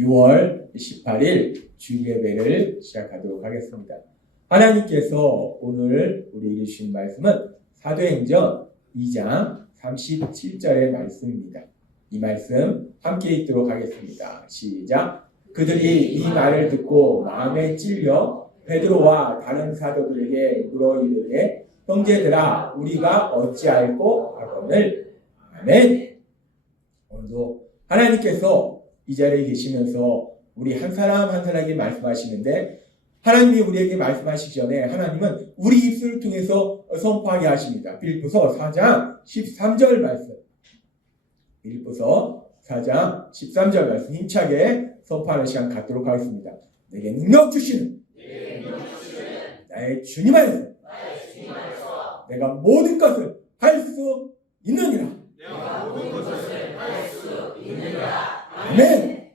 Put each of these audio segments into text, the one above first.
6월 18일 주일예배를 시작하도록 하겠습니다. 하나님께서 오늘 우리에게 주신 말씀은 사도행전 2장 37절의 말씀입니다. 이 말씀 함께 읽도록 하겠습니다. 시작. 그들이 이 말을 듣고 마음에 찔려 베드로와 다른 사도들에게 물어 이르되 형제들아 우리가 어찌할꼬 하거늘. 아멘. 오늘도 하나님께서 이 자리에 계시면서 우리 한 사람 한 사람에게 말씀하시는데, 하나님이 우리에게 말씀하시기 전에 하나님은 우리 입술을 통해서 선포하게 하십니다. 빌립보서 4장 13절 말씀. 빌립보서 4장 13절 말씀 힘차게 선포하는 시간 갖도록 하겠습니다. 내게 능력 주시는 나의 주님 안에서 내가 모든 것을 할 수 있느니라. 아멘.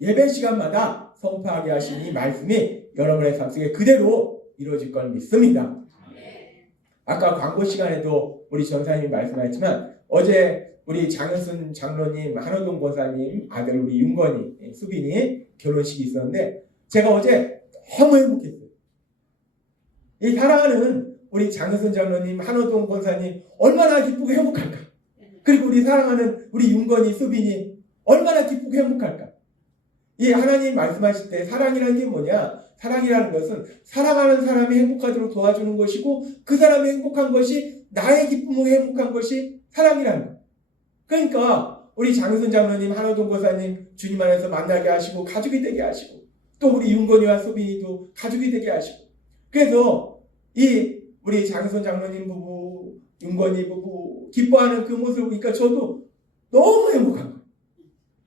예배 시간마다 선포하게 하신 이 말씀이 여러분의 삶 속에 그대로 이루어질 걸 믿습니다. 아까 광고 시간에도 우리 전사님이 말씀하셨지만, 어제 우리 장현순 장로님, 한호동 권사님 아들 우리 윤건이, 수빈이 결혼식이 있었는데 제가 어제 너무 행복했어요. 이 사랑하는 우리 장현순 장로님, 한호동 권사님 얼마나 기쁘고 행복할까? 그리고 우리 사랑하는 우리 윤건이, 수빈이 얼마나 기쁘고 행복할까? 이 하나님 말씀하실 때 사랑이라는 게 뭐냐? 사랑이라는 것은 사랑하는 사람이 행복하도록 도와주는 것이고, 그 사람이 행복한 것이 나의 기쁨으로 행복한 것이 사랑이라는 거예요. 그러니까 우리 장윤선 장로님, 한호동 권사님 주님 안에서 만나게 하시고 가족이 되게 하시고, 또 우리 윤건이와 소빈이도 가족이 되게 하시고, 그래서 이 우리 장윤선 장로님 부부, 윤건이 부부 기뻐하는 그 모습을 보니까 저도 너무 행복한 거예요.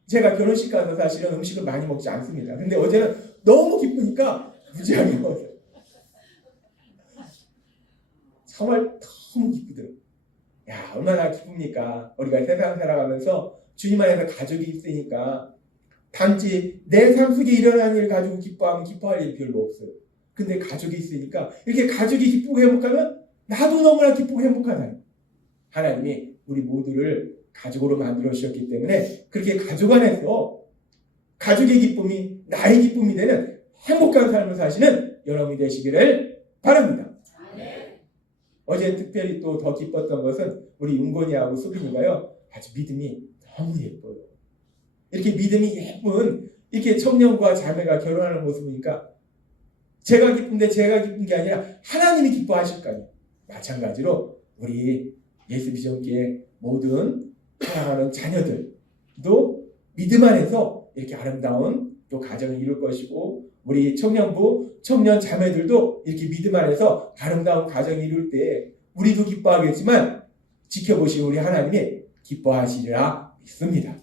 제가 결혼식 가서 사실은 음식을 많이 먹지 않습니다. 근데 어제는 너무 기쁘니까 무지하게 먹었어요. 정말 너무 기쁘더라고요. 야, 얼마나 기쁩니까? 우리가 세상 살아가면서 주님 안에서 가족이 있으니까 단지 내 삶 속에 일어나는 일 가지고 기뻐하면 기뻐할 일이 별로 없어요. 근데 가족이 있으니까 이렇게 가족이 기쁘고 행복하면 나도 너무나 기쁘고 행복하다. 하나님이 우리 모두를 가족으로 만들어 주셨기 때문에 그렇게 가족 안에서 가족의 기쁨이 나의 기쁨이 되는 행복한 삶을 사시는 여러분이 되시기를 바랍니다. 어제 특별히 또 더 기뻤던 것은 우리 윤건이하고 수빈이가요, 아주 믿음이 너무 예뻐요. 이렇게 믿음이 예쁜 이렇게 청년과 자매가 결혼하는 모습이니까 제가 기쁜데 제가 기쁜 게 아니라 하나님이 기뻐하실 거예요. 마찬가지로 우리 예수비전교회 모든 사랑하는 자녀들도 믿음 안에서 이렇게 아름다운 또 가정을 이룰 것이고, 우리 청년부, 청년 자매들도 이렇게 믿음 안에서 아름다운 가정을 이룰 때 우리도 기뻐하겠지만 지켜보시고 우리 하나님이 기뻐하시리라 믿습니다.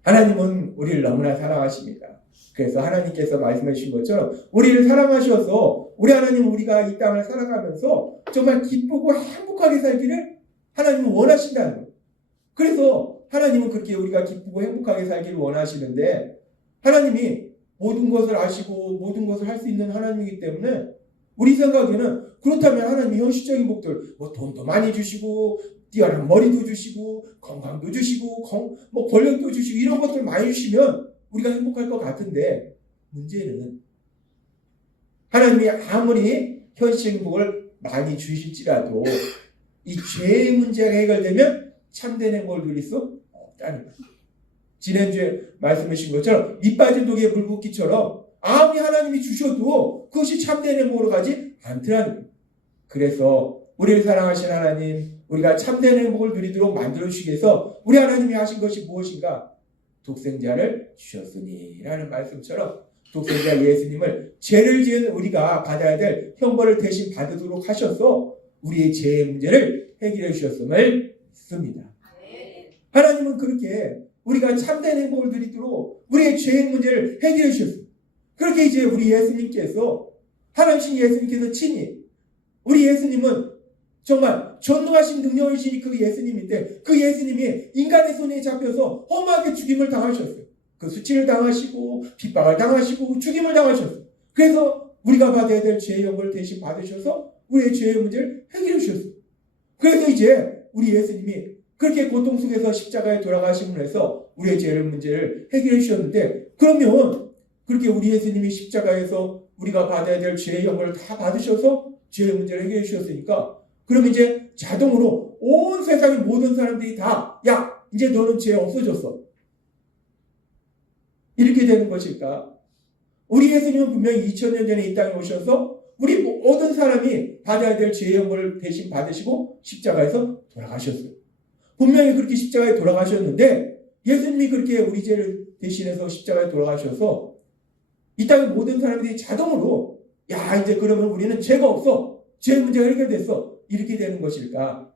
하나님은 우리를 너무나 사랑하십니다. 그래서 하나님께서 말씀해 주신 것처럼 우리를 사랑하셔서 우리 하나님, 우리가 이 땅을 살아가면서 정말 기쁘고 행복하게 살기를 하나님은 원하신다는 거예요. 그래서 하나님은 그렇게 우리가 기쁘고 행복하게 살기를 원하시는데, 하나님이 모든 것을 아시고 모든 것을 할 수 있는 하나님이기 때문에 우리 생각에는, 그렇다면 하나님이 현실적인 복들, 뭐 돈도 많이 주시고 뛰어난 머리도 주시고 건강도 주시고 권력도 주시고 이런 것들 많이 주시면 우리가 행복할 것 같은데, 문제는 하나님이 아무리 현실적인 복을 많이 주실지라도 이 죄의 문제가 해결되면 참된 행복을 누릴 수 없다는 거예요. 지난주에 말씀해 주신 것처럼 밑 빠진 독에 물 붓기처럼 아무리 하나님이 주셔도 그것이 참된 행복으로 가지 않더라는 거예요. 그래서 우리를 사랑하신 하나님, 우리가 참된 행복을 누리도록 만들어 주시기 위해서 우리 하나님이 하신 것이 무엇인가? 독생자를 주셨으니 라는 말씀처럼 독생자 예수님을 죄를 지은 우리가 받아야 될 형벌을 대신 받도록 하셔서 우리의 죄의 문제를 해결해 주셨음을 믿습니다. 하나님은 그렇게 우리가 참된 행복을 누리도록 우리의 죄의 문제를 해결해 주셨습니다. 그렇게 이제 우리 예수님께서, 하나님 예수님께서 친히, 우리 예수님은 정말 전능하신 능력이신 그 예수님인데, 그 예수님이 인간의 손에 잡혀서 험하게 죽임을 당하셨어요. 그 수치를 당하시고 핍박을 당하시고 죽임을 당하셨어요. 그래서 우리가 받아야 될 죄의 형벌을 대신 받으셔서 우리의 죄의 문제를 해결해 주셨어요. 그래서 이제 우리 예수님이 그렇게 고통 속에서 십자가에 돌아가심을 해서 우리의 죄의 문제를 해결해 주셨는데, 그러면 그렇게 우리 예수님이 십자가에서 우리가 받아야 될 죄의 형벌을 다 받으셔서 죄의 문제를 해결해 주셨으니까 그럼 이제 자동으로 온 세상의 모든 사람들이 다 야, 이제 너는 죄 없어졌어. 이렇게 되는 것일까? 우리 예수님은 분명히 2000년 전에 이 땅에 오셔서 우리 모든 사람이 받아야 될 죄의 형벌을 대신 받으시고 십자가에서 돌아가셨어요. 분명히 그렇게 십자가에 돌아가셨는데 예수님이 그렇게 우리 죄를 대신해서 십자가에 돌아가셔서 이 땅의 모든 사람들이 자동으로 야, 이제 그러면 우리는 죄가 없어. 죄 문제가 해결됐어. 이렇게 되는 것일까?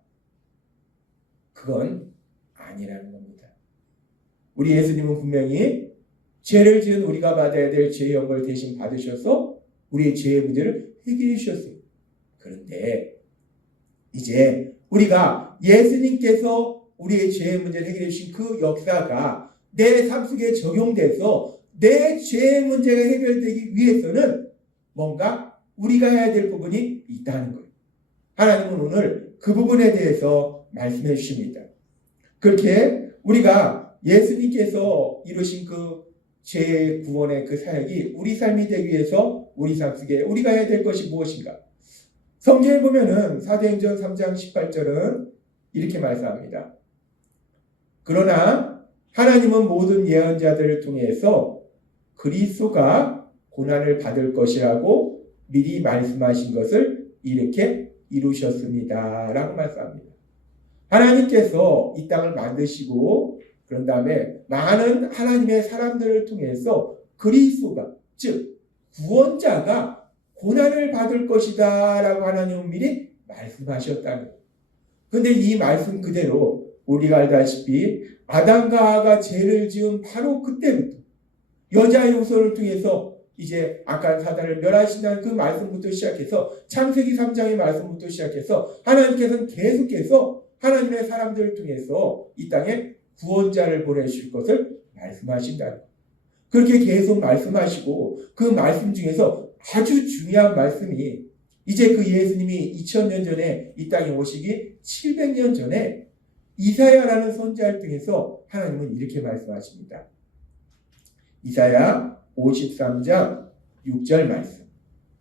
그건 아니라는 겁니다. 우리 예수님은 분명히 죄를 지은 우리가 받아야 될 죄의 형벌을 대신 받으셔서 우리의 죄의 문제를 해결해 주셨어요. 그런데 이제 우리가 예수님께서 우리의 죄의 문제를 해결해 주신 그 역사가 내 삶 속에 적용돼서 내 죄의 문제가 해결되기 위해서는 뭔가 우리가 해야 될 부분이 있다는 거예요. 하나님은 오늘 그 부분에 대해서 말씀해 주십니다. 그렇게 우리가 예수님께서 이루신 그 죄의 구원의 그 사역이 우리 삶이 되기 위해서 우리 삶 속에 우리가 해야 될 것이 무엇인가? 성경에 보면은 사도행전 3장 18절은 이렇게 말씀합니다. 그러나 하나님은 모든 예언자들을 통해서 그리스도가 고난을 받을 것이라고 미리 말씀하신 것을 이렇게 이루셨습니다. 라고 말씀합니다. 하나님께서 이 땅을 만드시고 그런 다음에 많은 하나님의 사람들을 통해서 그리스도가 즉 구원자가 고난을 받을 것이다 라고 하나님은 미리 말씀하셨다는 거예요. 그런데 이 말씀 그대로 우리가 알다시피 아담과 하와가 죄를 지은 바로 그때부터 여자의 후손을 통해서 이제 악한 사단을 멸하신다는 그 말씀부터 시작해서 창세기 3장의 말씀부터 시작해서 하나님께서는 계속해서 하나님의 사람들을 통해서 이 땅에 구원자를 보내실 것을 말씀하신다는 거예요. 그렇게 계속 말씀하시고 그 말씀 중에서 아주 중요한 말씀이 이제 그 예수님이 2000년 전에 이 땅에 오시기 700년 전에 이사야라는 선지자를 통해서 하나님은 이렇게 말씀하십니다. 이사야 53장 6절 말씀.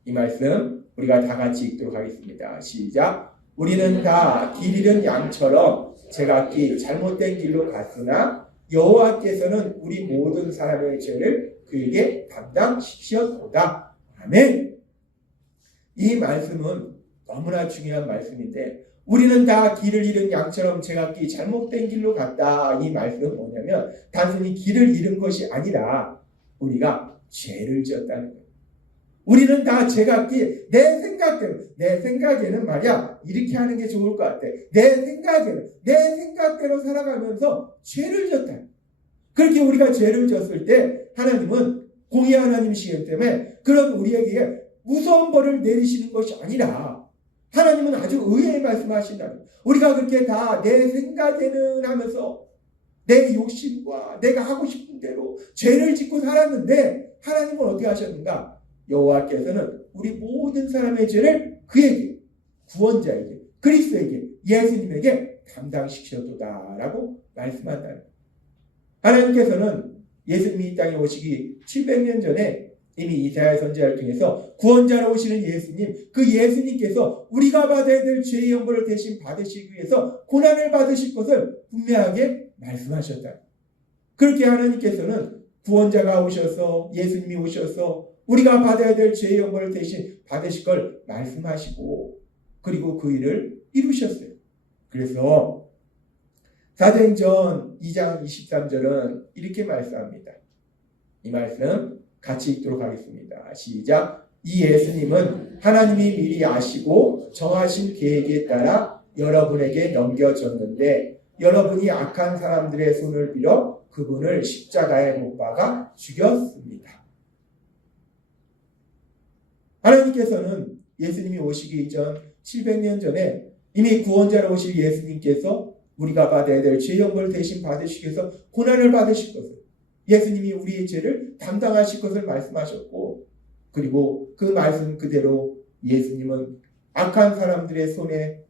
이 말씀 우리가 다 같이 읽도록 하겠습니다. 시작. 우리는 다 길 잃은 양처럼 제각기 잘못된 길로 갔으나 여호와께서는 우리 모든 사람의 죄를 그에게 담당시키셨도다. 아멘. 이 말씀은 너무나 중요한 말씀인데 우리는 다 길을 잃은 양처럼 제각기 잘못된 길로 갔다. 이 말씀은 뭐냐면 단순히 길을 잃은 것이 아니라 우리가 죄를 지었다는 거예요. 우리는 다 제각기 내 생각에는 말이야 이렇게 하는 게 좋을 것 같아. 내 생각대로 살아가면서 죄를 지었다. 그렇게 우리가 죄를 지었을 때 하나님은 공의의 하나님이시기 때문에 그런 우리에게 무서운 벌을 내리시는 것이 아니라 하나님은 아주 의외의 말씀하신다는 거예요. 우리가 그렇게 다 내 생각에는 하면서 내 욕심과 내가 하고 싶은 대로 죄를 짓고 살았는데 하나님은 어떻게 하셨는가? 여호와께서는 우리 모든 사람의 죄를 그에게 구원자에게 그리스도에게 예수님에게 담당시키셨도다라고 말씀한다는 거예요. 하나님께서는 예수님이 이 땅에 오시기 700년 전에 이미 이사야 선지자를 통해서 구원자로 오시는 예수님, 그 예수님께서 우리가 받아야 될 죄의 형벌을 대신 받으시기 위해서 고난을 받으실 것을 분명하게 말씀하셨다. 그렇게 하나님께서는 구원자가 오셔서 예수님이 오셔서 우리가 받아야 될 죄의 형벌을 대신 받으실 걸 말씀하시고 그리고 그 일을 이루셨어요. 그래서 사도행전 2장 23절은 이렇게 말씀합니다. 이 말씀 같이 읽도록 하겠습니다. 시작. 이 예수님은 하나님이 미리 아시고 정하신 계획에 따라 여러분에게 넘겨졌는데 여러분이 악한 사람들의 손을 빌어 그분을 십자가에 못 박아 죽였습니다. 하나님께서는 예수님이 오시기 이전 700년 전에 이미 구원자로 오실 예수님께서 우리가 받아야 될 죄의 형벌을 대신 받으시기 위해서 고난을 받으실 것을 예수님이 우리의 죄를 담당하실 것을 말씀하셨고 그리고 그 말씀 그대로 예수님은 악한 사람들의 손에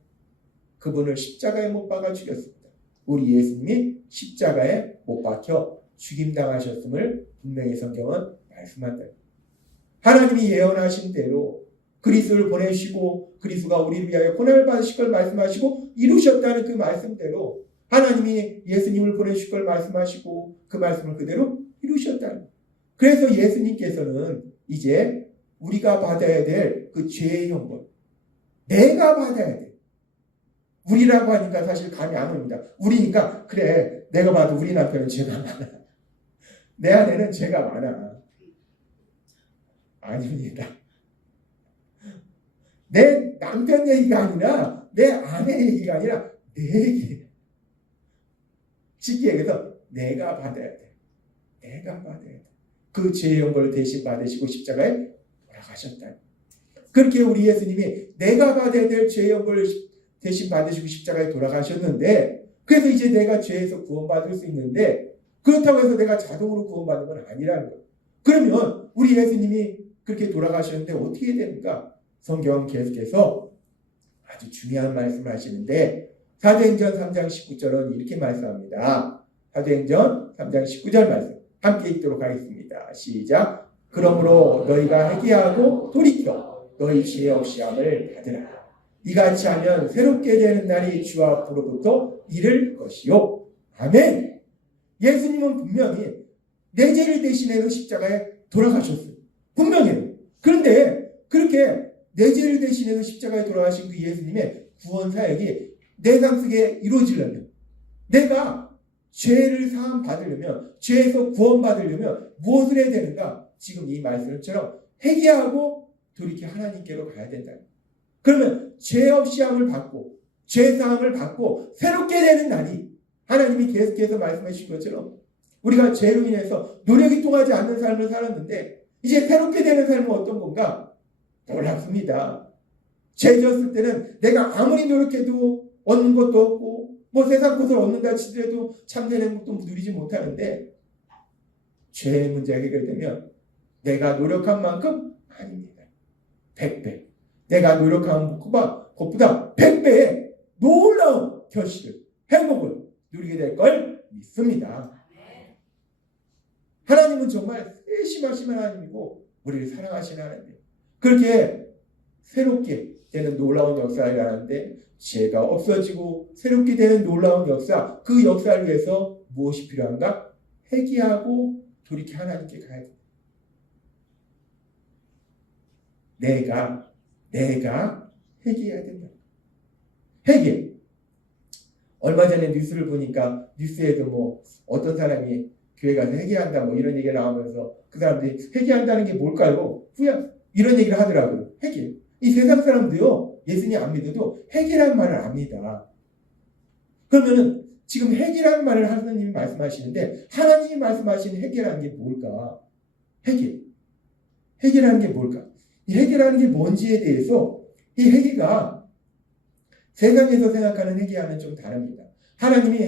그분을 십자가에 못 박아 죽였습니다. 우리 예수님이 십자가에 못 박혀 죽임당하셨음을 분명히 성경은 말씀한다. 하나님이 예언하신 대로 그리스도를 보내시고 그리스도가 우리를 위하여 고난을 받으실 걸 말씀하시고 이루셨다는 그 말씀대로 하나님이 예수님을 보내실 걸 말씀하시고 그 말씀을 그대로 이루셨다. 그래서 예수님께서는 이제 우리가 받아야 될 그 죄의 형벌, 내가 받아야 돼. 우리라고 하니까 사실 감이 안 옵니다. 우리니까 그래 내가 봐도 우리 남편은 죄가 많아. 내 아내는 죄가 많아. 아닙니다. 내 남편 얘기가 아니라 내 아내 얘기가 아니라 내 얘기예요. 쉽게 얘기해서 내가 받아야 돼. 내가 받아야 돼. 그 죄의 형벌을 대신 받으시고 십자가에 돌아가셨다. 그렇게 우리 예수님이 내가 받아야 될 죄의 형벌을 대신 받으시고 십자가에 돌아가셨는데 그래서 이제 내가 죄에서 구원받을 수 있는데 그렇다고 해서 내가 자동으로 구원받는 건 아니라는 거예요. 그러면 우리 예수님이 그렇게 돌아가셨는데 어떻게 해야 됩니까? 성경 계속해서 아주 중요한 말씀을 하시는데 사도행전 3장 19절은 이렇게 말씀합니다. 사도행전 3장 19절 말씀 함께 읽도록 하겠습니다. 시작. 그러므로 너희가 회개하고 돌이켜 너희 죄 없이 함을 받으라. 이같이 하면 새롭게 되는 날이 주 앞으로부터 이를 것이요. 아멘. 예수님은 분명히 내 죄를 대신해서 십자가에 돌아가셨어요. 분명해요. 그런데 그렇게 내 죄를 대신해서 십자가에 돌아가신 그 예수님의 구원 사역이 내 삶 속에 이루어지려면 내가 죄를 사함 받으려면 죄에서 구원 받으려면 무엇을 해야 되는가? 지금 이 말씀처럼 회개하고 돌이켜 하나님께로 가야 된다. 그러면 죄 없이 함을 받고 죄 사함을 받고 새롭게 되는 날이 하나님이 계속해서 말씀해 주신 것처럼 우리가 죄로 인해서 노력이 통하지 않는 삶을 살았는데 이제 새롭게 되는 삶은 어떤 건가? 놀랍습니다. 죄 졌을 때는 내가 아무리 노력해도 얻는 것도 없고 뭐 세상 것을 얻는다 치더라도 참된 행복도 누리지 못하는데 죄의 문제가 해결되면 내가 노력한 만큼 아닙니다. 100배. 내가 노력한 것보다 100배의 놀라운 결실을, 행복을 누리게 될 걸 믿습니다. 하나님은 정말 세심하신 하나님이고 우리를 사랑하시는 하나님이에요. 그렇게 새롭게 되는 놀라운 역사를 일어나는데 죄가 없어지고 새롭게 되는 놀라운 역사, 그 역사를 위해서 무엇이 필요한가? 회개하고 돌이켜 하나님께 가야 돼. 내가 회개해야 된다. 회개. 얼마 전에 뉴스를 보니까 뉴스에도 뭐 어떤 사람이 교회 가서 회개한다 뭐 이런 얘기가 나오면서 그 사람들이 회개한다는 게 뭘까요? 이런 얘기를 하더라고요. 회개. 이 세상 사람도요 예수님 안 믿어도 회개라는 말을 압니다. 그러면은 지금 회개라는 말을 하나님이 말씀하시는데 하나님이 말씀하시는 회개라는 게 뭘까? 회개라는 게 뭘까? 이 회개라는 게 뭔지에 대해서 이 회개가 세상에서 생각하는 회개와는 좀 다릅니다. 하나님이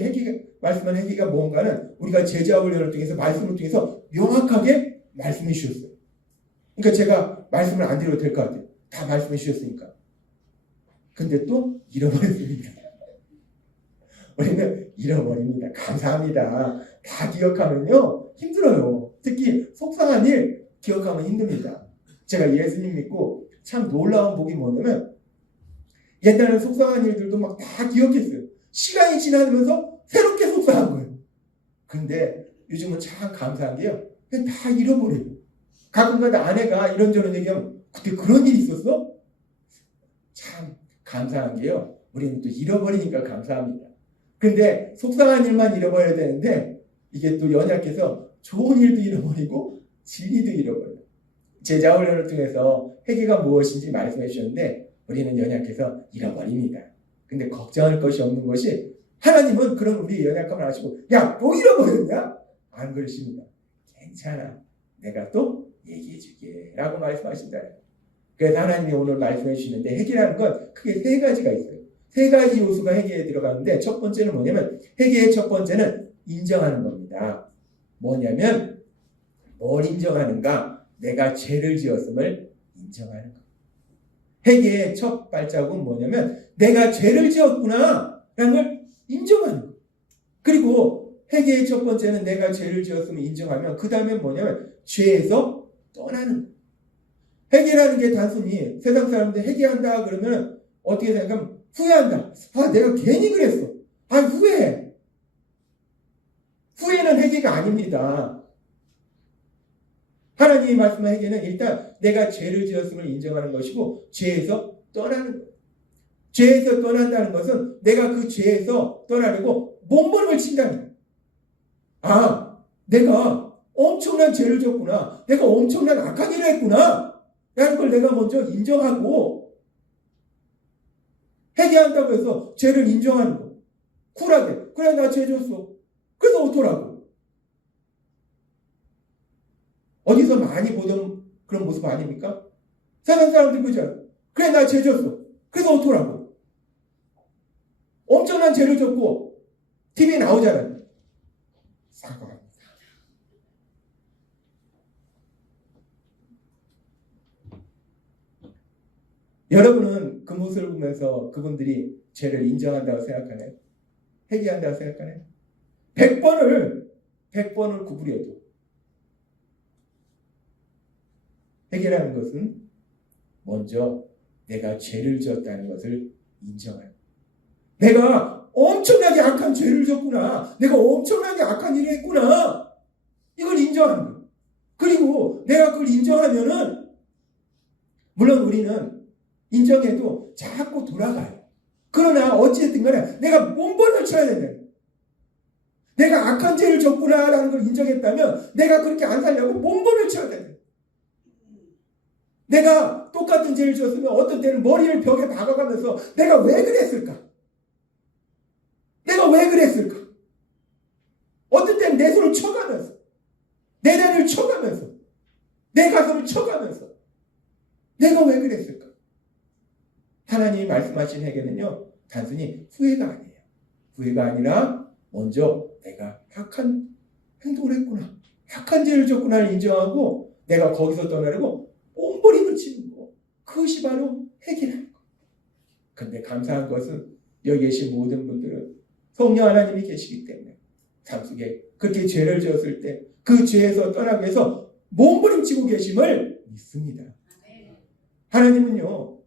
말씀하는 회개가 뭔가는 우리가 제자 훈련을 통해서 말씀을 통해서 명확하게 말씀해 주셨어요. 그러니까 제가 말씀을 안 드려도 될 것 같아요. 다 말씀해 주셨으니까. 근데 또 잃어버렸습니다. 우리는 잃어버립니다. 감사합니다. 다 기억하면요 힘들어요. 특히 속상한 일 기억하면 힘듭니다. 제가 예수님 믿고 참 놀라운 복이 뭐냐면 옛날에는 속상한 일들도 막 다 기억했어요. 시간이 지나면서 새롭게 속상한 거예요. 근데 요즘은 참 감사한 게요. 그냥 다 잃어버려요. 가끔가다 아내가 이런저런 얘기하면 그때 그런 일이 있었어? 참 감사한 게요. 우리는 또 잃어버리니까 감사합니다. 근데 속상한 일만 잃어버려야 되는데 이게 또 연약해서 좋은 일도 잃어버리고 진리도 잃어버려요. 제자 훈련을 통해서 회개가 무엇인지 말씀해 주셨는데 우리는 연약해서 잃어버립니다. 근데 걱정할 것이 없는 것이 하나님은 그런 우리 연약함을 아시고 야, 또 잃어버렸냐? 안 그러십니다. 괜찮아. 내가 또 얘기해 줄게 라고 말씀하신다. 그래서 하나님이 오늘 말씀해 주시는데 회개라는 건 크게 세 가지가 있어요. 세 가지 요소가 회개에 들어가는데 첫 번째는 뭐냐면 회개의 첫 번째는 인정하는 겁니다. 뭐냐면 뭘 인정하는가? 내가 죄를 지었음을 인정하는 것. 회개의 첫 발자국은 뭐냐면 내가 죄를 지었구나 라는 걸 인정하는 것. 그리고 회개의 첫 번째는 내가 죄를 지었음을 인정하면 그 다음에 뭐냐면 죄에서 떠나는 거예요. 회개라는 게 단순히 세상 사람들 회개한다 그러면 어떻게 생각하면 후회한다. 아, 내가 괜히 그랬어. 아, 후회해. 후회는 회개가 아닙니다. 하나님이 말씀한 회개는 일단 내가 죄를 지었음을 인정하는 것이고 죄에서 떠나는 거예요. 죄에서 떠난다는 것은 내가 그 죄에서 떠나려고 몸부림을 친다는 거예요. 아, 내가 엄청난 죄를 졌구나. 내가 엄청난 악한 일을 했구나. 라는 걸 내가 먼저 인정하고 회개한다고 해서 죄를 인정하는 거. 쿨하게. 그래, 나 죄 졌어. 그래서 어떡하라고. 어디서 많이 보던 그런 모습 아닙니까? 세상 사람들 그잖아. 그래, 나 죄 졌어. 그래서 어떡하라고. 엄청난 죄를 졌고 TV에 나오잖아요. 사과합니다. 여러분은 그 모습을 보면서 그분들이 죄를 인정한다고 생각하나요? 회개한다고 생각하나요? 100번을 구부려도 회개라는 것은 먼저 내가 죄를 지었다는 것을 인정하는, 내가 엄청나게 악한 죄를 졌구나, 내가 엄청나게 악한 일을 했구나, 이걸 인정하는 거예요. 그리고 내가 그걸 인정하면은 물론 우리는 인정해도 자꾸 돌아가요. 그러나 어찌됐든 간에 내가 몸벌려 쳐야 된다. 내가 악한 죄를 졌구나라는 걸 인정했다면 내가 그렇게 안 살려고 몸벌려 쳐야 된다. 내가 똑같은 죄를 졌으면 어떤 때는 머리를 벽에 박아가면서 내가 왜 그랬을까? 내가 왜 그랬을까? 어떤 때는 내 손을 쳐가면서, 내 다리를 쳐가면서, 내 가슴을 쳐가면서 내가 왜 그랬을까? 하나님이 말씀하신 회개는요, 단순히 후회가 아니에요. 후회가 아니라 먼저 내가 악한 행동을 했구나, 악한 죄를 졌구나를 인정하고 내가 거기서 떠나려고 몸부림을 치는 거, 그것이 바로 회개라는 거. 근데 감사한 것은 여기 계신 모든 분들은 성령 하나님이 계시기 때문에 삶 속에 그렇게 죄를 지었을 때 그 죄에서 떠나기 위해서 몸부림치고 계심을 믿습니다. 하나님은요,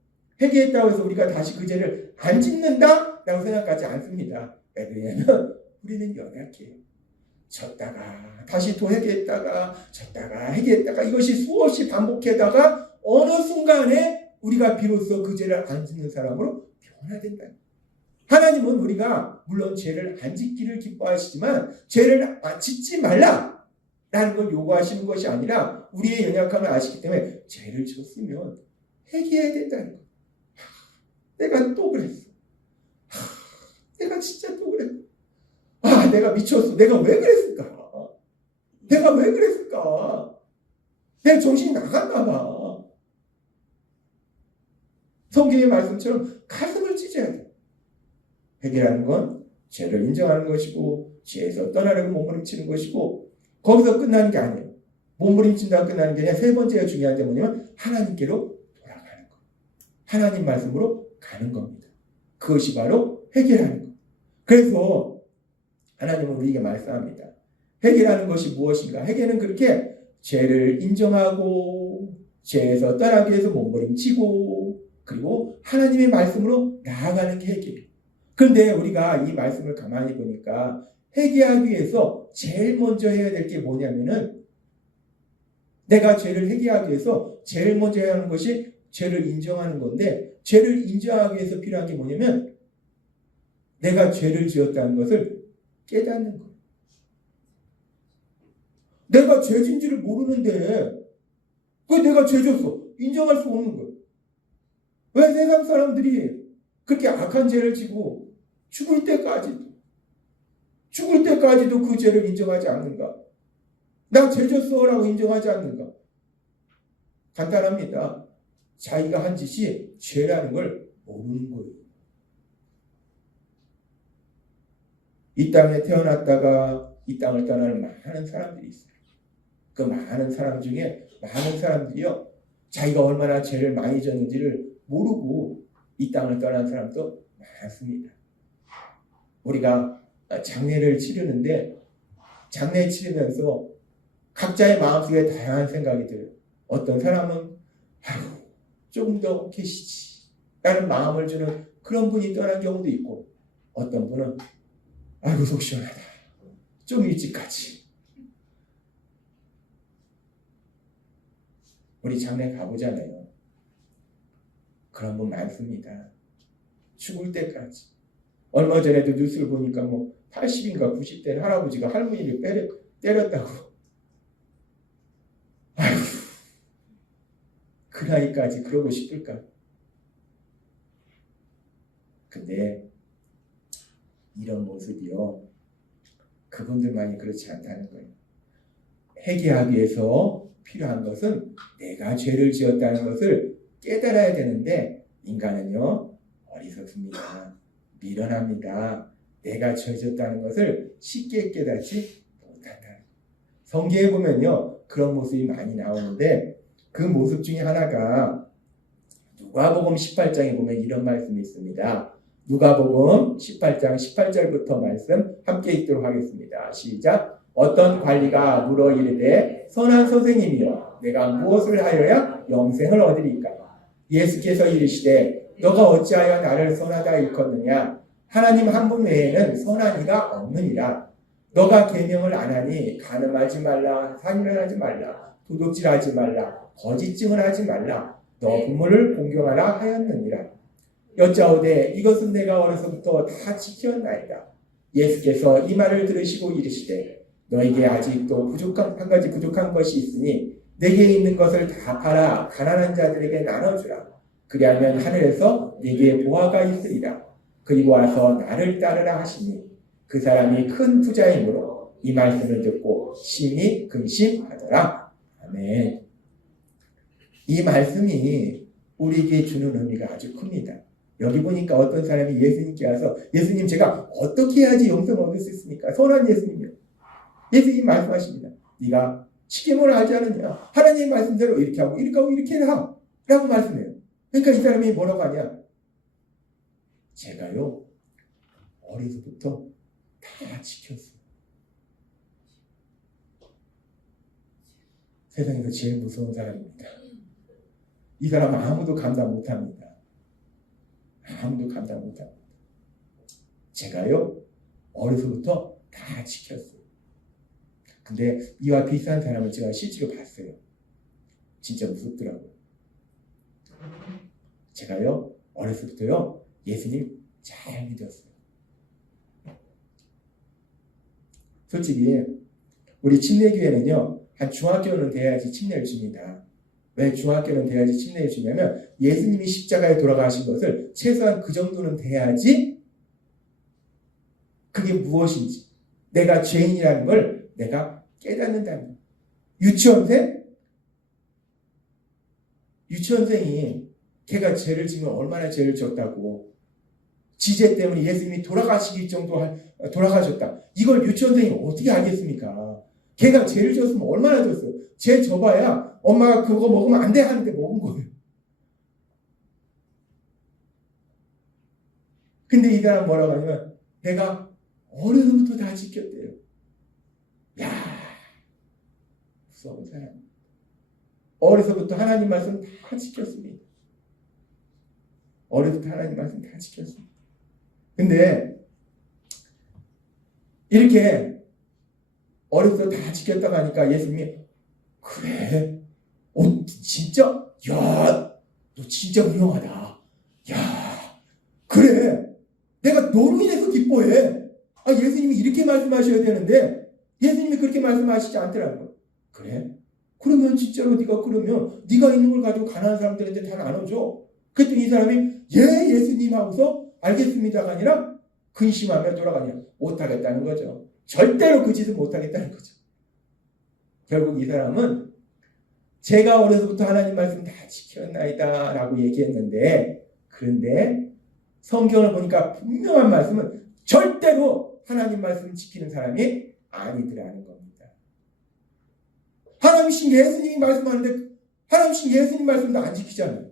회개했다고 해서 우리가 다시 그 죄를 안 짓는다라고 생각하지 않습니다. 왜냐하면 우리는 연약해요. 졌다가 다시 또 회개했다가 졌다가 회개했다가 이것이 수없이 반복하다가 어느 순간에 우리가 비로소 그 죄를 안 짓는 사람으로 변화된다. 하나님은 우리가 물론 죄를 안 짓기를 기뻐하시지만 죄를 짓지 말라라는 걸 요구하시는 것이 아니라 우리의 연약함을 아시기 때문에 죄를 졌으면 회개해야 된다는 거예요. 내가 또 그랬어. 내가 진짜 또 그랬어. 내가 미쳤어. 내가 왜 그랬을까? 내가 왜 그랬을까? 내 정신이 나갔나 봐. 성경의 말씀처럼 가슴을 찢어야 돼. 회개라는 건 죄를 인정하는 것이고 죄에서 떠나려고 몸부림치는 것이고 거기서 끝나는 게 아니에요. 몸부림친다가 끝나는 게 아니라 세 번째가 중요한 게 뭐냐면 하나님께로 돌아가는 거. 하나님 말씀으로 가는 겁니다. 그것이 바로 회개라는 거. 그래서 하나님은 우리에게 말씀합니다. 회개라는 것이 무엇인가? 회개는 그렇게 죄를 인정하고 죄에서 떠나기 위해서 몸부림치고 그리고 하나님의 말씀으로 나아가는 게 회개예요. 그런데 우리가 이 말씀을 가만히 보니까 회개하기 위해서 제일 먼저 해야 될 게 뭐냐면은 내가 죄를 회개하기 위해서 제일 먼저 해야 하는 것이 죄를 인정하는 건데 죄를 인정하기 위해서 필요한 게 뭐냐면 내가 죄를 지었다는 것을 깨닫는 거예요. 내가 죄진지를 모르는데 왜 내가 죄졌어? 인정할 수 없는 거예요. 왜 세상 사람들이 그렇게 악한 죄를 지고 죽을 때까지도 그 죄를 인정하지 않는가? 나 죄졌어 라고 인정하지 않는가? 간단합니다. 자기가 한 짓이 죄라는 걸 모르는 거예요. 이 땅에 태어났다가 이 땅을 떠나는 많은 사람들이 있어요. 그 많은 사람 중에 많은 사람들이요, 자기가 얼마나 죄를 많이 졌는지를 모르고 이 땅을 떠난 사람도 많습니다. 우리가 장례를 치르는데 장례 치르면서 각자의 마음속에 다양한 생각이 들어요. 어떤 사람은 아이고 조금 더 계시지 라는 마음을 주는 그런 분이 떠난 경우도 있고, 어떤 분은 아이고 속 시원하다 좀 일찍 가지. 우리 장례 가보잖아요. 그런 분 많습니다. 죽을 때까지. 얼마 전에도 뉴스를 보니까 80인가 90대 할아버지가 할머니를 때렸다고. 아휴, 그 나이까지 그러고 싶을까? 근데 이런 모습이요, 그분들만이 그렇지 않다는 거예요. 회개하기 위해서 필요한 것은 내가 죄를 지었다는 것을 깨달아야 되는데, 인간은요 어리석습니다. 미련합니다. 내가 죄 지었다는 것을 쉽게 깨닫지 못한다. 성경에 보면요 그런 모습이 많이 나오는데, 그 모습 중에 하나가 누가복음 18장에 보면 이런 말씀이 있습니다. 누가복음 18장 18절부터 말씀 함께 읽도록 하겠습니다. 시작. 어떤 관리가 물어 이르되 선한 선생님이여 내가 무엇을 하여야 영생을 얻으리까? 예수께서 이르시되 너가 어찌하여 나를 선하다 일컫느냐? 하나님 한 분 외에는 선한 이가 없느니라. 너가 계명을 안 하니 간음하지 말라, 살인하지 말라, 도둑질하지 말라, 거짓 증언하지 말라, 너 부모를 공경하라 하였느니라. 여짜오되 이것은 내가 어려서부터 다 지켰나이다. 예수께서 이 말을 들으시고 이르시되 너에게 아직도 한 가지 부족한 것이 있으니 내게 있는 것을 다 팔아 가난한 자들에게 나눠주라. 그리하면 하늘에서 네게 보화가 있으리라. 그리고 와서 나를 따르라 하시니 그 사람이 큰 부자이므로 이 말씀을 듣고 심히 근심하더라. 아멘. 이 말씀이 우리에게 주는 의미가 아주 큽니다. 여기 보니까 어떤 사람이 예수님께 와서 예수님 제가 어떻게 해야지 영생을 얻을 수 있습니까? 선한 예수님이요. 예수님 말씀하십니다. 네가 시키므로 하지 않느냐? 하나님 말씀대로 이렇게 하고 이렇게 하고 이렇게 해라 라고 말씀해요. 그러니까 이 사람이 뭐라고 하냐? 제가요 어려서부터 다 지켰어요. 세상에서 제일 무서운 사람입니다. 이 사람은 아무도 감당 못합니다. 아무도 감당 못합니다. 제가요 어려서부터 다 지켰어요. 근데 이와 비슷한 사람을 제가 실제로 봤어요. 진짜 무섭더라고요. 제가요 어려서부터요 예수님 잘 믿었어요. 솔직히 우리 침례교회는요 한 중학교는 돼야지 침례를 줍니다. 왜 중학교는 돼야지 침례를 주냐면 예수님이 십자가에 돌아가신 것을 최소한 그 정도는 돼야지 그게 무엇인지 내가 죄인이라는 걸 내가 깨닫는다는 거예요. 유치원생이 걔가 죄를 지면 얼마나 죄를 졌다고 지죄 때문에 예수님이 돌아가시기 정도 돌아가셨다. 이걸 유치원생이 어떻게 알겠습니까? 걔가 죄를 졌으면 얼마나 졌어요. 죄 져봐야 엄마가 그거 먹으면 안 돼 하는데 먹은 거예요. 근데 이 사람 뭐라고 하냐면 내가 어려서부터 다 지켰대요. 야, 무서운 사람. 어려서부터 하나님 말씀 다 지켰습니다. 어려서부터 하나님 말씀 다 지켰습니다. 근데 이렇게 어려서 다 지켰다고 하니까 예수님이 그래? 진짜? 야, 너 진짜 훌륭하다. 야, 그래. 내가 너로 인해서 기뻐해. 예수님이 이렇게 말씀하셔야 되는데 예수님이 그렇게 말씀하시지 않더라고요. 그래? 그러면 진짜로 네가 있는 걸 가지고 가난한 사람들한테 다 나눠줘. 그랬더니 이 사람이 예수님 하고서 알겠습니다가 아니라 근심하며 돌아가냐. 못하겠다는 거죠. 절대로 그 짓은 못하겠다는 거죠. 결국 이 사람은 제가 어려서부터 하나님 말씀 다 지켰나이다 라고 얘기했는데, 그런데 성경을 보니까 분명한 말씀은 절대로 하나님 말씀 지키는 사람이 아니더라는 겁니다. 하나님이신 예수님이 말씀하는데 하나님이신 예수님 말씀도 안 지키잖아요.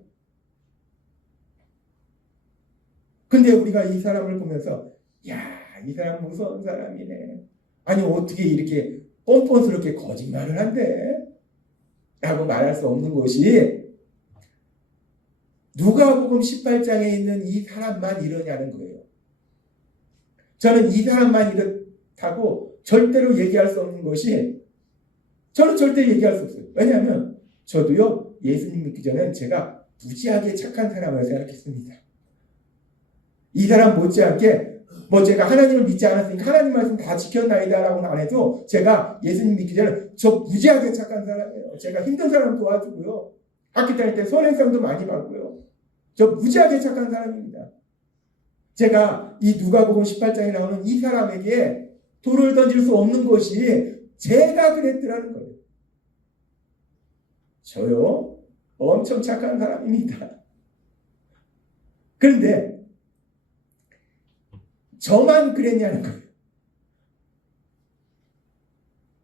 근데 우리가 이 사람을 보면서 야, 이 사람 무서운 사람이네. 아니 어떻게 이렇게 뻔뻔스럽게 거짓말을 한대? 라고 말할 수 없는 것이 누가복음 18장에 있는 이 사람만 이러냐는 거예요. 저는 이 사람만 이렇다고 절대로 얘기할 수 없는 것이 저는 절대 얘기할 수 없어요. 왜냐하면 저도요 예수님 믿기 전에 제가 무지하게 착한 사람을 생각했습니다. 이 사람 못지않게 제가 하나님을 믿지 않았으니까 하나님 말씀 다 지켰나이다 라고는 안 해도 제가 예수님 믿기 전에 저 무지하게 착한 사람이에요. 제가 힘든 사람 도와주고요. 학교 다닐 때 선행성도 많이 받고요. 저 무지하게 착한 사람입니다. 제가 이 누가복음 18장에 나오는 이 사람에게 돌을 던질 수 없는 것이 제가 그랬더라는 거예요. 저요 엄청 착한 사람입니다. 그런데 저만 그랬냐는 거예요.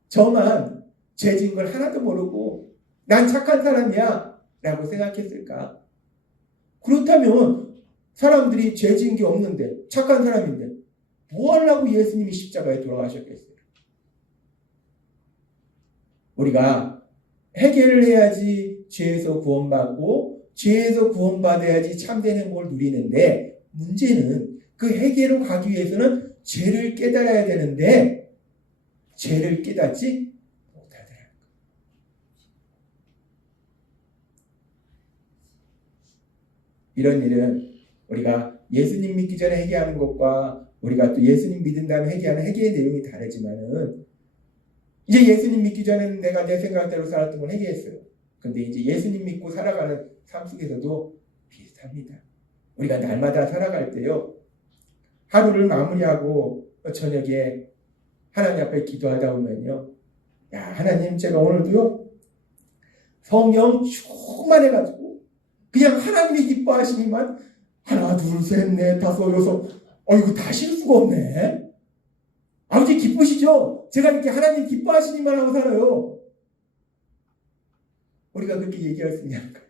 저만 죄 지은 걸 하나도 모르고 난 착한 사람이야 라고 생각했을까? 그렇다면 사람들이 죄 지은 게 없는데 착한 사람인데 뭐 하려고 예수님이 십자가에 돌아가셨겠어요? 우리가 회개를 해야지 죄에서 구원받고 죄에서 구원받아야지 참된 행복을 누리는데 문제는 그 회개로 가기 위해서는 죄를 깨달아야 되는데 죄를 깨닫지 못하더라는 거예요. 이런 일은 우리가 예수님 믿기 전에 회개하는 것과 우리가 또 예수님 믿은 다음에 회개하는 회개의 내용이 다르지만은 이제 예수님 믿기 전에는 내가 내 생각대로 살았던 걸 회개했어요. 근데 이제 예수님 믿고 살아가는 삶 속에서도 비슷합니다. 우리가 날마다 살아갈 때요. 하루를 마무리하고 저녁에 하나님 앞에 기도하다 보면요. 야 하나님 제가 오늘도요. 성령 충만해가지고 그냥 하나님이 기뻐하시니만 하나 둘 셋 넷 다섯 여섯 이거 다 쉴 수가 없네. 아버지 기쁘시죠? 제가 이렇게 하나님 기뻐하시니만 하고 살아요. 우리가 그렇게 얘기할 수 있냐는 거예요.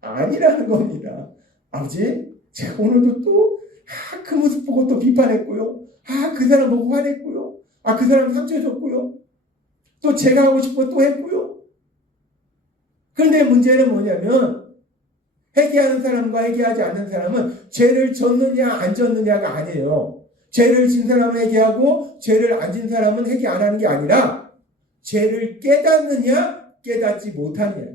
아니라는 겁니다. 아버지 제가 오늘도 또 그 모습 보고 또 비판했고요. 그 사람 보고 화냈고요. 그 사람 상처 줬고요. 또 제가 하고 싶은 거 또 했고요. 그런데 문제는 뭐냐면 회개하는 사람과 회개하지 않는 사람은 죄를 졌느냐 안 졌느냐가 아니에요. 죄를 진 사람은 회개하고 죄를 안 진 사람은 회개 안 하는 게 아니라 죄를 깨닫느냐 깨닫지 못하느냐.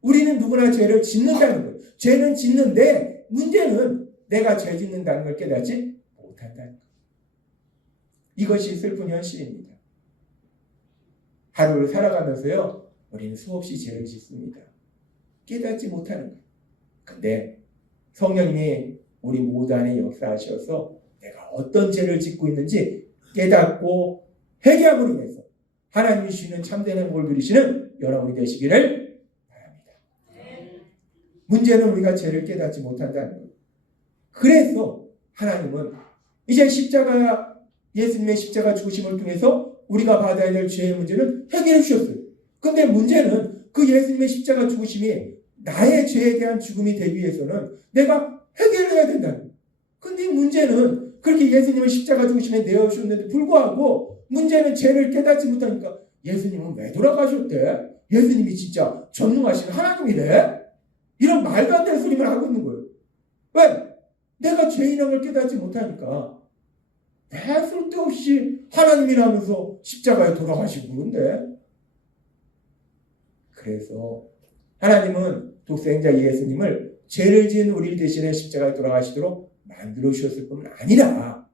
우리는 누구나 죄를 짓는다는 거예요. 죄는 짓는데 문제는 내가 죄 짓는다는 걸 깨닫지 못한다는 거예요. 이것이 슬픈 현실입니다. 하루를 살아가면서요. 우리는 수없이 죄를 짓습니다. 깨닫지 못하는 거예요. 근데 성령님이 우리 모두 안에 역사하셔서 내가 어떤 죄를 짓고 있는지 깨닫고 회개함으로 인해서 하나님이 주시는 참된 행복을 누리시는 여러분이 되시기를 바랍니다. 문제는 우리가 죄를 깨닫지 못한다는 거예요. 그래서 하나님은 이제 예수님의 십자가 죽으심을 통해서 우리가 받아야 될 죄의 문제는 해결해 주셨어요. 근데 문제는 그 예수님의 십자가 죽으심이 나의 죄에 대한 죽음이 되기 위해서는 내가 해결을 해야 된다는 거예요. 근데 문제는 그렇게 예수님을 십자가 죽으심에 내어주셨는데 불구하고 문제는 죄를 깨닫지 못하니까 예수님은 왜 돌아가셨대? 예수님이 진짜 전능하신 하나님이래? 이런 말도 안 되는 소리만 하고 있는 거예요. 왜? 내가 죄인인 걸 깨닫지 못하니까 왜 쓸데없이 하나님이라면서 십자가에 돌아가시고 그런데 그래서 하나님은 독생자 예수님을 죄를 지은 우리를 대신해 십자가에 돌아가시도록 만들어 주셨을 뿐만 아니라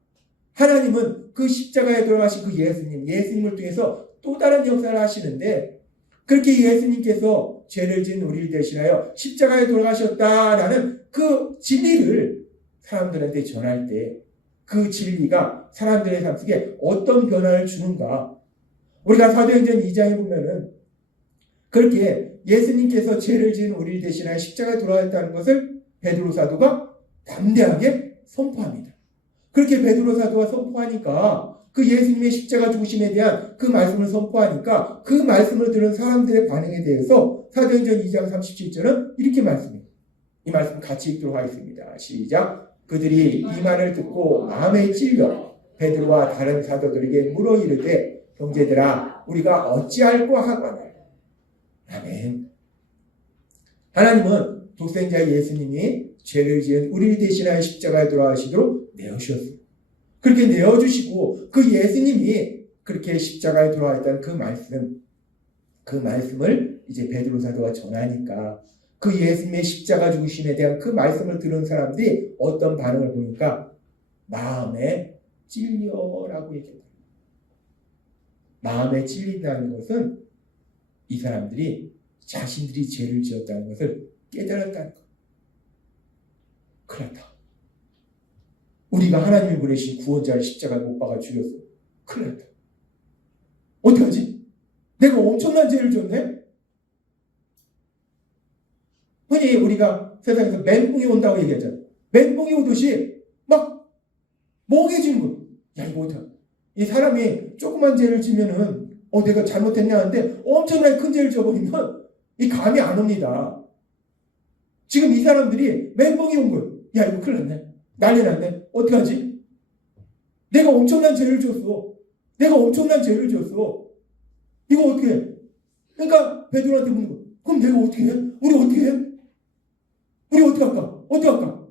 하나님은 그 십자가에 돌아가신 그 예수님을 통해서 또 다른 역사를 하시는데 그렇게 예수님께서 죄를 지은 우리를 대신하여 십자가에 돌아가셨다라는 그 진리를 사람들한테 전할 때 그 진리가 사람들의 삶 속에 어떤 변화를 주는가. 우리가 사도행전 2장에 보면은 그렇게 예수님께서 죄를 지은 우리를 대신하여 십자가에 돌아갔다는 것을 베드로 사도가 담대하게 선포합니다. 그렇게 베드로 사도가 선포하니까 그 예수님의 십자가 죽으심에 대한 그 말씀을 선포하니까 그 말씀을 들은 사람들의 반응에 대해서 사도행전 2장 37절은 이렇게 말씀해요. 이 말씀 같이 읽도록 하겠습니다. 시작. 그들이 이 말을 듣고 마음에 찔려 베드로와 다른 사도들에게 물어 이르되 형제들아 우리가 어찌할꼬 하거나. 아멘. 하나님은 독생자 예수님이 죄를 지은 우리를 대신하여 십자가에 돌아가시도록 내어주셨어요. 그렇게 내어주시고 그 예수님이 그렇게 십자가에 돌아갔다는 그 말씀을 이제 베드로 사도가 전하니까 그 예수님의 십자가 죽으심에 대한 그 말씀을 들은 사람들이 어떤 반응을 보니까 마음에 찔려라고 얘기합니다. 마음에 찔린다는 것은 이 사람들이 자신들이 죄를 지었다는 것을 깨달았다는 것. 큰일 났다. 우리가 하나님이 보내신 구원자를 십자가에 못 박아 죽였어. 큰일 났다. 어떡하지? 내가 엄청난 죄를 졌네? 흔히 우리가 세상에서 멘붕이 온다고 얘기하잖아. 멘붕이 오듯이 막 멍해지는 거야. 야, 이거 어떡하? 이 사람이 조그만 죄를 지면은 내가 잘못했냐 하는데 엄청나게 큰 죄를 져버리면 이 감이 안 옵니다. 지금 이 사람들이 멘붕이 온 거예요. 야, 이거 큰일 났네. 난리 났네. 어떡하지? 내가 엄청난 죄를 졌어. 내가 엄청난 죄를 졌어. 이거 어떻게 해? 그러니까 베드로한테 묻는 거야. 그럼 내가 어떻게 해? 우리 어떻게 해? 우리 어떻게 할까? 어떻게 할까?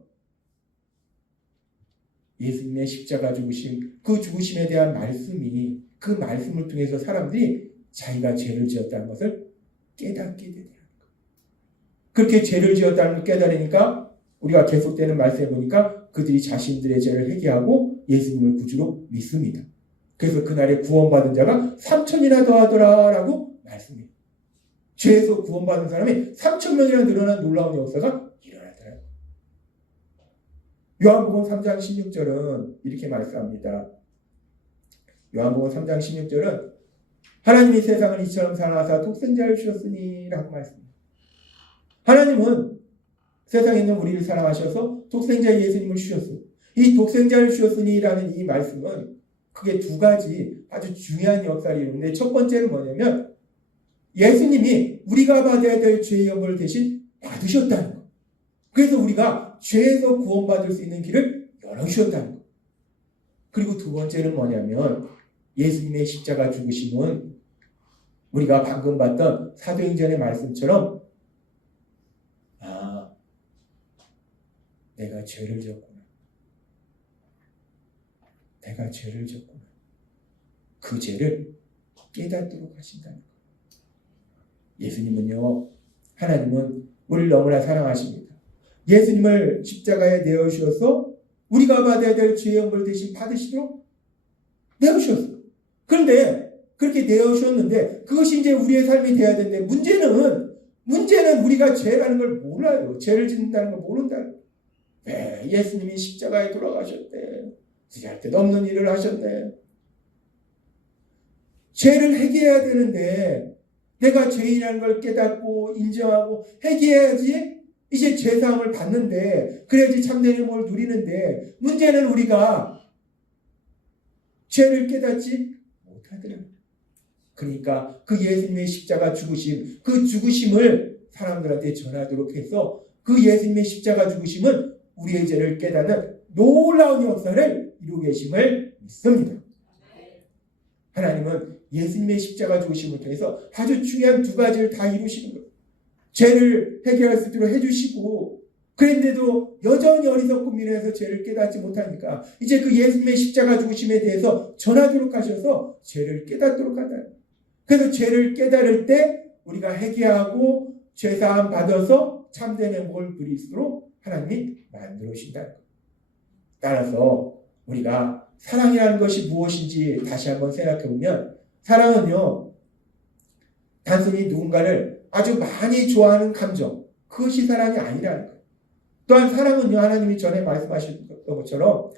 예수님의 십자가 죽으심, 그 죽으심에 대한 말씀이 그 말씀을 통해서 사람들이 자기가 죄를 지었다는 것을 깨닫게 되더라는 거예요. 그렇게 죄를 지었다는 걸 깨달으니까 우리가 계속되는 말씀에 보니까 그들이 자신들의 죄를 회개하고 예수님을 구주로 믿습니다. 그래서 그날에 구원받은 자가 3,000이나 더하더라라고 말씀해요. 죄에서 구원받은 사람이 3,000명이나 늘어난 놀라운 역사가 일어나더라고요. 요한복음 3장 16절은 이렇게 말씀합니다. 요한복음 3장 16절은 하나님이 세상을 이처럼 사랑하사 독생자를 주셨으니 라고 말씀합니다. 하나님은 세상에 있는 우리를 사랑하셔서 독생자 예수님을 주셨어요. 이 독생자를 주셨으니 라는 이 말씀은 그게 두 가지 아주 중요한 역사를 이루는데 첫 번째는 뭐냐면 예수님이 우리가 받아야 될 죄의 연고를 대신 받으셨다는 것. 그래서 우리가 죄에서 구원받을 수 있는 길을 열어주셨다는 것. 그리고 두 번째는 뭐냐면 예수님의 십자가 죽으심은 우리가 방금 봤던 사도행전의 말씀처럼 내가 죄를 졌구나. 내가 죄를 졌구나. 그 죄를 깨닫도록 하신다는 거예요. 예수님은요, 하나님은 우리를 너무나 사랑하십니다. 예수님을 십자가에 내어주셔서 우리가 받아야 될 죄의 연고를 대신 받으시도록 내어주셨어요. 그런데 그렇게 내어주셨는데 그것이 이제 우리의 삶이 돼야 되는데 문제는 우리가 죄라는 걸 몰라요. 죄를 짓는다는 걸 모른다는 거예요. 왜 예수님이 십자가에 돌아가셨대. 쓰잘데 없는 일을 하셨네. 죄를 회개해야 되는데 내가 죄인이라는 걸 깨닫고 인정하고 회개해야지 이제 죄사함을 받는데 그래야지 참된 행복을 누리는데 문제는 우리가 죄를 깨닫지 못하더라고요. 그러니까 그 예수님의 십자가 죽으심, 그 죽으심을 사람들한테 전하도록 해서 그 예수님의 십자가 죽으심은 우리의 죄를 깨닫는 놀라운 역사를 이루고 계심을 믿습니다. 하나님은 예수님의 십자가 죽으심을 통해서 아주 중요한 두 가지를 다 이루시는 거예요. 죄를 해결할 수 있도록 해주시고 그런데도 여전히 어리석고 미련해서 죄를 깨닫지 못하니까 이제 그 예수님의 십자가 죽으심에 대해서 전하도록 하셔서 죄를 깨닫도록 한다. 그래서 죄를 깨달을 때 우리가 회개하고 죄사함 받아서 참된 행복을 누리도록 하나님이 만들어 주신다. 따라서 우리가 사랑이라는 것이 무엇인지 다시 한번 생각해 보면 사랑은요 단순히 누군가를 아주 많이 좋아하는 감정 그것이 사랑이 아니라는 거예요. 또한 사랑은요 하나님이 전에 말씀하셨던 것처럼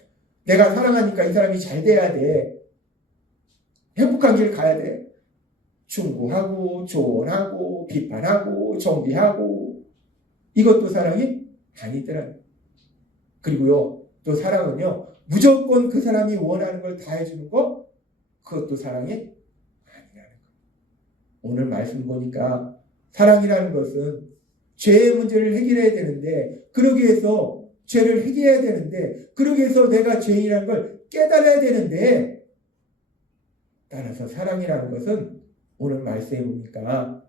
내가 사랑하니까 이 사람이 잘 돼야 돼. 행복한 길 가야 돼. 충고하고 조언하고 비판하고 정비하고 이것도 사랑이 아니더라고요. 그리고요 또 사랑은요 무조건 그 사람이 원하는 걸 다 해주는 거 그것도 사랑이 아니라는 거예요. 오늘 말씀 보니까 사랑이라는 것은 죄의 문제를 해결해야 되는데 그러기 위해서 죄를 회개해야 되는데, 그러기 위해서 내가 죄인이라는 걸 깨달아야 되는데, 따라서 사랑이라는 것은 오늘 말씀해 보니까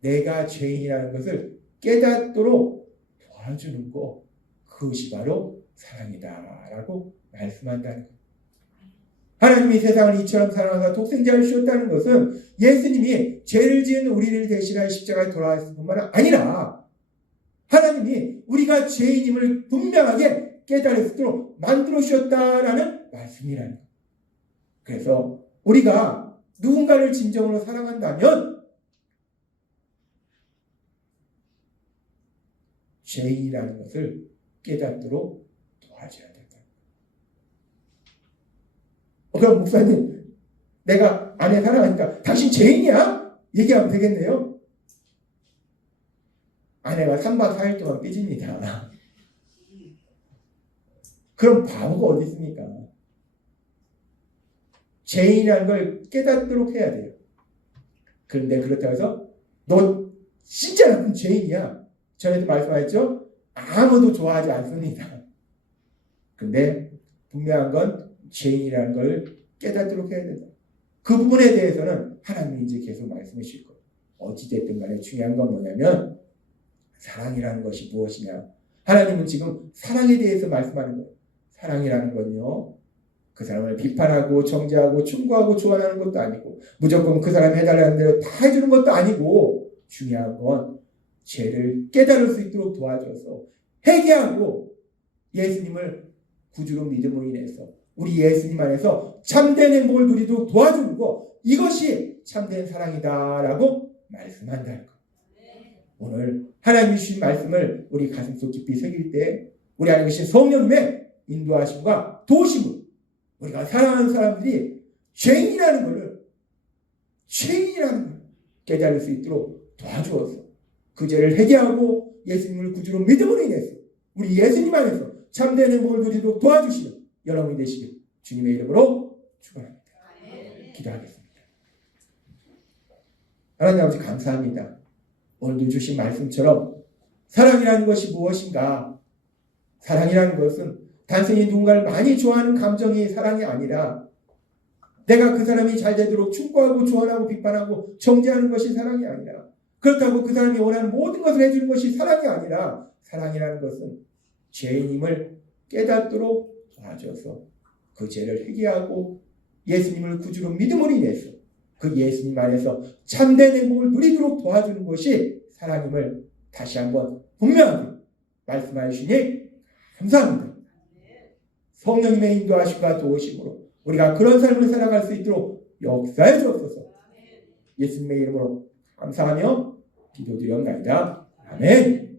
내가 죄인이라는 것을 깨닫도록 도와주는 거, 그것이 바로 사랑이다라고 말씀한다는 거예요. 하나님이 세상을 이처럼 사랑하사 독생자를 주셨다는 것은 예수님이 죄를 지은 우리를 대신하여 십자가에 돌아왔을 뿐만 아니라 하나님이 우리가 죄인임을 분명하게 깨달을 수 있도록 만들어 주셨다라는 말씀이라는 거예요. 그래서 우리가 누군가를 진정으로 사랑한다면 죄인이라는 것을 깨닫도록 도와줘야 된다. 그럼 목사님, 내가 아내 사랑하니까 당신 죄인이야? 얘기하면 되겠네요. 아내가 3박 4일 동안 삐집니다. 그럼 바보가 어디 있습니까? 죄인이라는 걸 깨닫도록 해야 돼요. 그런데 그렇다고 해서 너 진짜 나쁜 죄인이야. 전에도 말씀하셨죠? 아무도 좋아하지 않습니다. 근데 분명한 건 죄인이라는 걸 깨닫도록 해야 된다. 그 부분에 대해서는 하나님이 이제 계속 말씀해 주실 거예요. 어찌됐든 간에 중요한 건 뭐냐면 사랑이라는 것이 무엇이냐. 하나님은 지금 사랑에 대해서 말씀하는 거예요. 사랑이라는 건요, 그 사람을 비판하고 정죄하고 충고하고 조언하는 것도 아니고 무조건 그 사람이 해달라는 대로 다 해주는 것도 아니고 중요한 건 죄를 깨달을 수 있도록 도와줘서 회개하고 예수님을 구주로 믿음으로 인해서 우리 예수님 안에서 참된 행복을 누리도록 도와주는 거, 이것이 참된 사랑이다라고 말씀한다는 거. 오늘 하나님이 주신 말씀을 우리 가슴속 깊이 새길 때 우리 안에 계신 성령님의 인도하심과 도우심을 우리가 사랑하는 사람들이 죄인이라는 것을 깨달을 수 있도록 도와주어서 그 죄를 회개하고 예수님을 구주로 믿음으로 인해서 우리 예수님 안에서 참된 행복을 누리도록 도와주시는 여러분이 되시길 주님의 이름으로 축원합니다. 기도하겠습니다. 하나님 아버지 감사합니다. 오늘도 주신 말씀처럼 사랑이라는 것이 무엇인가? 사랑이라는 것은 단순히 누군가를 많이 좋아하는 감정이 사랑이 아니라 내가 그 사람이 잘 되도록 충고하고 조언하고 비판하고 정죄하는 것이 사랑이 아니라, 그렇다고 그 사람이 원하는 모든 것을 해주는 것이 사랑이 아니라, 사랑이라는 것은 죄인임을 깨닫도록 도와줘서 그 죄를 회개하고 예수님을 구주로 믿음으로 인해서 그 예수님 안에서 참된 행복을 누리도록 도와주는 것이 사랑임을 다시 한번 분명하게 말씀하여 주시니 감사합니다. 성령님의 인도하심과 도우심으로 우리가 그런 삶을 살아갈 수 있도록 역사해 주옵소서. 예수님의 이름으로 감사하며 기도드리옵나이다. 아멘.